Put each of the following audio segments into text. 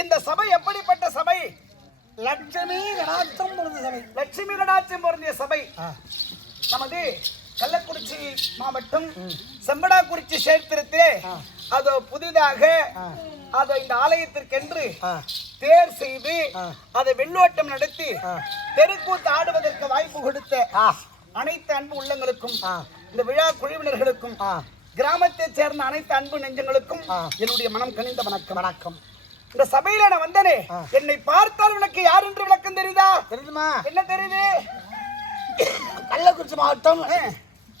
இந்த சபை எப்படிப்பட்ட சபை லட்சுமி கடாட்சம் பொழுது சபை லட்சுமி கடாட்சியம் பொருந்திய சபை நமது கள்ளக்குறிச்சி மாவட்டம் செம்படாக்குறிச்சி சேர்த்திருத்தே. அது புதிதாக. அது இந்த ஆலயத்திற்கென்று தேர் செய்து. அதை வெள்ளோட்டம் நடத்தி. தெருக்கூத்து ஆடுவதற்கு வாய்ப்பு கொடுத்த அனைத்து அன்பு உள்ளங்களுக்கும். இந்த விழா குழுவினர்களுக்கும் ஆ கிராமத்தைச் சேர்ந்த அனைத்து அன்பு நெஞ்சங்களுக்கும். என்னுடைய மனம் கனிந்த வணக்கம் வணக்கம் இந்த சபையில நான் வந்தனே. என்னை பார்த்தால் உனக்கு யார் என்று விளக்கம் தெரியுதா? தெரியுமா என்ன தெரியுது? கள்ளக்குறிச்சி மாவட்டம்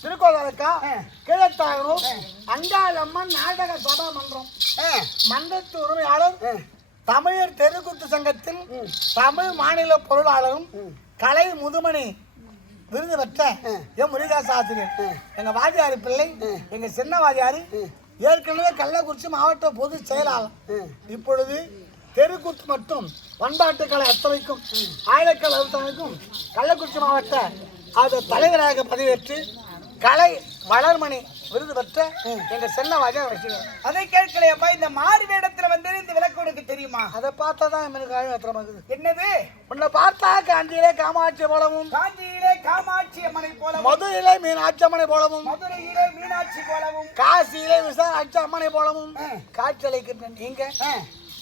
திருக்கோவிலக்கா ஆ. கீழத்தாகனூர் அங்காளம்மன் நாடக சபா மன்றம். மன்றத்து உரிமையாளர் தமிழர் தெருக்கூத்து சங்கத்தில் தமிழ் மாநில பொருளாளரும் கலை முதுமணி விருது பெற்ற எம் முருகாச ஆசிரியர் எங்க வாதியார் பிள்ளை எங்க சின்ன வாதியார் ஏற்கனவே கள்ளக்குறிச்சி மாவட்ட பொதுச் செயலாளர். இப்பொழுது தெருக்கூத்து மற்றும் பண்பாட்டு கலை அத்தனைக்கும் ஆயிரக்கலை அத்தனைக்கும் கள்ளக்குறிச்சி மாவட்ட அது தலைவராக பதவியேற்று கலை வளர்மணி விருது பெற்ற எங்க சின்ன வாதியார் வச்சுக்கிறேன் அதை கேட்கலையப்பா இந்த மாறு வேடத்துல வந்து இந்த விளக்கம் உனக்கு தெரியுமா? அதை பார்த்தா தான் எனக்கு அழகு அத்திரமாக்குது என்னது? உன்னை பார்த்தா காஞ்சியிலே காமாட்சி போலவும் காஞ்சியிலே காமாட்சி அம்மனை போலவும் மதுரையிலே மீனாட்சி அம்மனை போலவும் மதுரையிலே மீனாட்சி போலவும் காசியிலே விசாலாட்சி அம்மனை போலவும் ஆ. காட்சியளிக்கின்ற நீங்க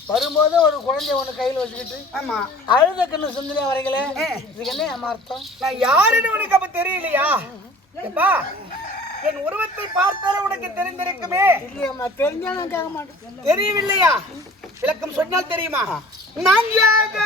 வரும்போது ஒரு குழந்தைய ஒன்று கையில் வச்சுக்கிட்டு ஆமா. அழுத கண்ணு சிந்தனையா வரீங்களே. இதுக்கு என்ன அர்த்தம் நான் யாருன்னு உனக்கு அப்ப தெரியலையா? எப்பா? என் உருவத்தை பார்த்தாலே உனக்கு தெரிந்திருக்குமே. இல்லையம்மா தெரிஞ்சா நான் கேட்க மாட்டேன். தெரியவில்லையா விளக்கம் சொன்னால் தெரியுமா? நான் யாக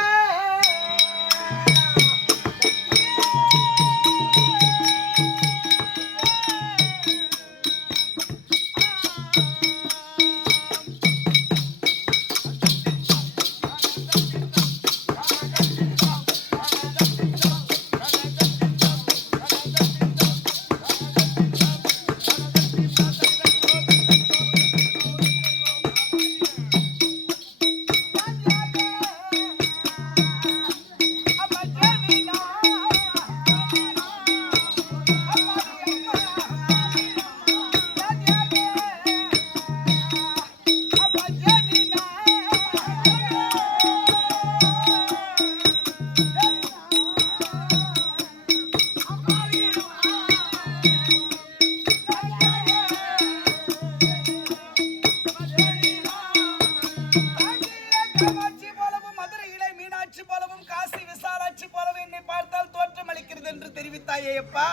தெரிவித்தாயே அப்பா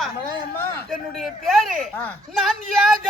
என்னுடைய பேரு. நான் யாக.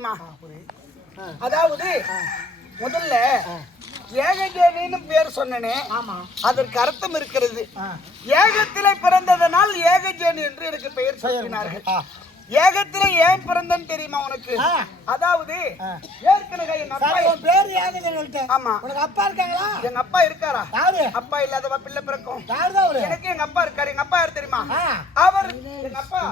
தெரியுமா? அதாவது முதல்ல ஏகஜேனின்னு பேர் சொன்னனே. ஆமா. அதற்கு அர்த்தம் இருக்கிறது. ஏகத்திலே பிறந்ததனால் ஏகஜேனி என்று எனக்கு பெயர் சொல்லினார்கள். ஏகத்திலே ஏன் பிறந்தன்னு தெரியுமா உனக்கு. அதாவது. ஏற்கனவே எங்க அப்பா பேர் ஏகஜனி ஆமா. உனக்கு அப்பா இருக்காங்களா? எங்க அப்பா இருக்காரா? யாரு? அப்பா இல்லாதவா பிள்ளை பிறக்கும். யாரு தான் அவரு? எனக்கு எங்க அப்பா இருக்காரு. எங்க அப்பா யார் தெரியுமா. அவர் எங்க அப்பா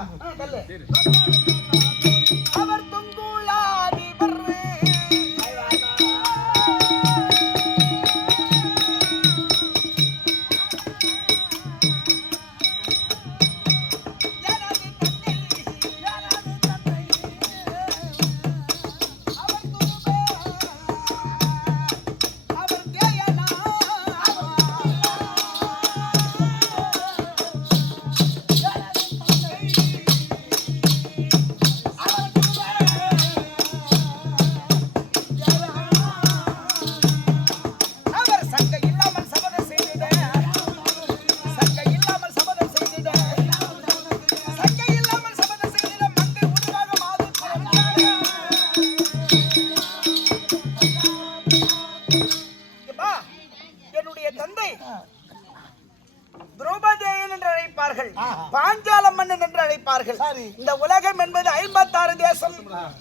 பாஞ்சால மன்னன் என்று அழைப்பார்கள். சரி. இந்த உலகம் என்பது ஐம்பத்தாறு தேசம்.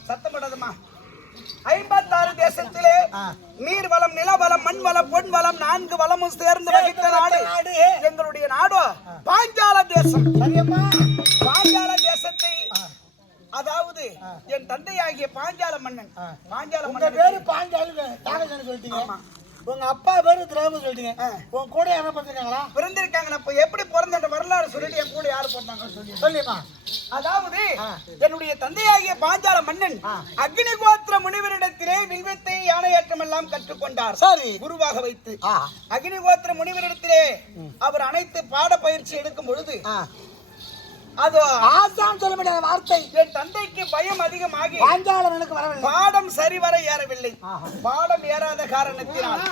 சத்தப்படாதுமா ஐம்பத்தாறு தேசத்திலே. நீர் வளம் நிலவளம் மண் வளம் பொன் வளம் நான்கு வளமும் சேர்ந்து வகித்த நாடு. எங்களுடைய நாடோ? பாஞ்சால தேசம். பாஞ்சால தேசத்தை. அதாவது என் தந்தையாகிய பாஞ்சால மன்னன். பாஞ்சால மன்னன் பேரு பாஞ்சாலு சொல்லிட்டீங்க. உங்க அப்பா பேரு திரௌபதி சொல்லிட்டீங்க. உங்க கூட யாரும் பார்த்துருக்காங்களா பிறந்திருக்காங்க இப்ப எப்படி போட்டாங்க சொல்லியம்மா அதாவது. என்னுடைய தந்தையாகிய பாஞ்சால மன்னன் ஆ. அக்னிகோத்திர முனிவரிடத்திலே வில்வித்தை யானையேற்றம் எல்லாம் கற்றுக்கொண்டார். சரி. குருவாக வைத்து. ஆ. அக்னிகோத்திர முனிவரிடத்திலே அவர் அனைத்து பாட பயிற்சி எடுக்கும் பொழுது அது ஆசான் சொல்ல முடியாத வார்த்தை. என் தந்தைக்கு பயம் அதிகமாகி பாஞ்சாலம் எனக்கு வரவில்லை. பாடம் சரிவர ஏறவில்லை. பாடம் ஏறாத காரணத்தினால்.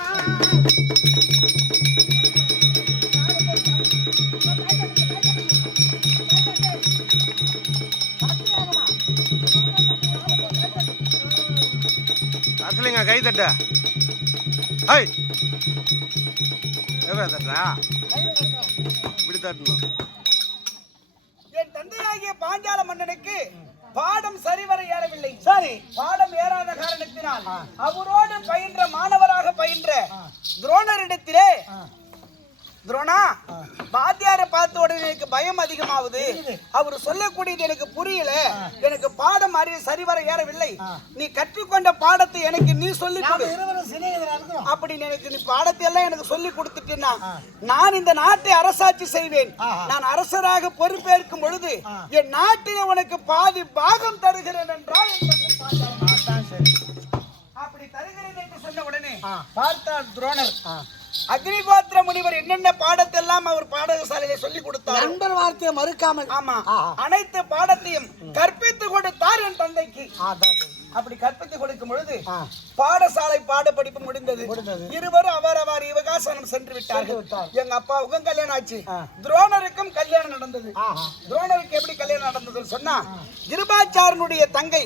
கை தட்ட. ஹை. எவ்வளோ தட்டுறா? இப்படி தட்டணும். என் தந்தையாகிய பாஞ்சால மன்னனுக்கு பாடம் சரிவர ஏறவில்லை. சரி. பாடம் ஏறாத காரணத்தினால் அவரோடு பயின்ற மாணவராக பயின்ற துரோணரிடத்திலே. துரோணா வாத்தியாரை பார்த்த உடனே எனக்கு பயம் அதிகமாகுது. அவர் சொல்லக்கூடியது எனக்கு புரியல. எனக்கு பாடம் அறிய சரிவர ஏறவில்லை. நீ கற்றுக்கொண்ட பாடத்தை எனக்கு நீ சொல்லி நாம கொடு. இருவரும் சிநேகிதரா இருக்கிறோம். அப்படி எனக்கு நீ பாடத்தை எல்லாம் எனக்கு சொல்லி கொடுத்துட்டீன்னா நான் இந்த நாட்டை அரசாட்சி செய்வேன். நான் அரசராக பொறுப்பேற்கும் பொழுது என் நாட்டிலே உனக்கு பாதி பாகம் தருகிறேன் என்றால் அப்படி தருகிறேன் என்று சொன்ன உடனே. பார்த்தார் துரோணர். அக்னிகோத்திர முனிவர் என்னென்ன பாடத்தெல்லாம் அவர் பாடசாலையில சொல்லி கொடுத்தார் நண்பர் வார்த்தையை மறுக்காமல் ஆமா. அனைத்து பாடத்தையும் கற்பித்து கொடுத்தார் என் தந்தைக்கு அப்படி கற்பித்து கொடுக்கும் பொழுது. பாடசாலை பாட படிப்பு முடிந்தது. இருவரும் அவரவர் விவகாசனம் சென்று விட்டார்கள் விட்டார். எங்க அப்பாவுக்கும் கல்யாணம் ஆச்சு. துரோணருக்கும் கல்யாணம் நடந்தது. துரோணருக்கு எப்படி கல்யாணம் நடந்ததுன்னு சொன்னா கிருபாச்சாரனுடைய தங்கை.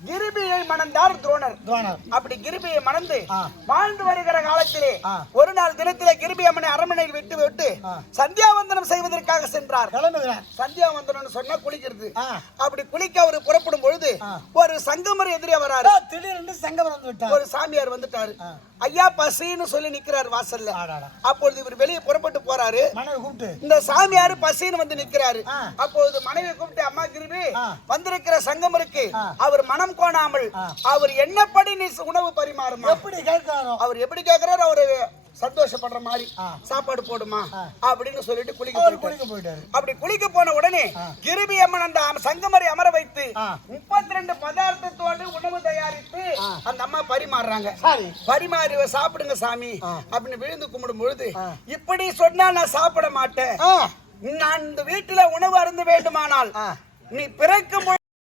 கிருபியை மணந்தார் துரோணர் துரோணர் அப்படி கிருபியை மணந்து. வாழ்ந்து வருகிற காலத்திலே. ஒரு நாள் தினத்திலே கிருபி அம்மனை அரண்மனையில் விட்டு விட்டு. சந்தியாவந்தனம் செய்வதற்காக சென்றார் கிளம்புகிறேன் சந்தியாவந்தனம் சொன்னா குளிக்கிறது. அப்படி குளிக்க அவர் புறப்படும் பொழுது. ஒரு சங்கமர் எதிரே வராரு ஆ, திடீரென்று சங்கம் வந்து விட்டார் ஒரு சாமியார் வந்துட்டாரு. ஐயா பசின்னு சொல்லி நிக்கிறாரு வாசல்ல. அப்பொழுது இவர் வெளியே புறப்பட்டு போறாரு இந்த சாமியார் பசின்னு வந்து நிக்கிறாரு. அப்பொழுது மனைவி கூப்பிட்டு அம்மா கிருபி. வந்திருக்கிற சங்கமருக்கு ஆ. அவர் மனம் கோணாமல். அவர் என்னப்படி நீ உணவு பரிமாறுமா எப்படி கேட்கிறாரோ அவர் எப்படி கேக்குறாரு அவரு சந்தோஷப்படுற மாதிரி. சாப்பாடு போடுமா. அப்படின்னு சொல்லிட்டு குளிக்க. குளிக்க போயிட்டாரு அப்படி குளிக்க போன உடனே கிருபி அம்மன் அந்த சங்கமரை அமர வைத்து. முப்பத்தி ரெண்டு பதார்த்தத்தோடு உணவு தயாரித்து அந்த அம்மா பரிமாறுறாங்க பரிமாறி சாப்பிடுங்க சாமி. அப்படின்னு விழுந்து கும்பிடும் பொழுது. இப்படி சொன்னா நான் சாப்பிட மாட்டேன் நான் இந்த வீட்டுல உணவு அருந்து வேண்டுமானால் நீ பிறக்கும்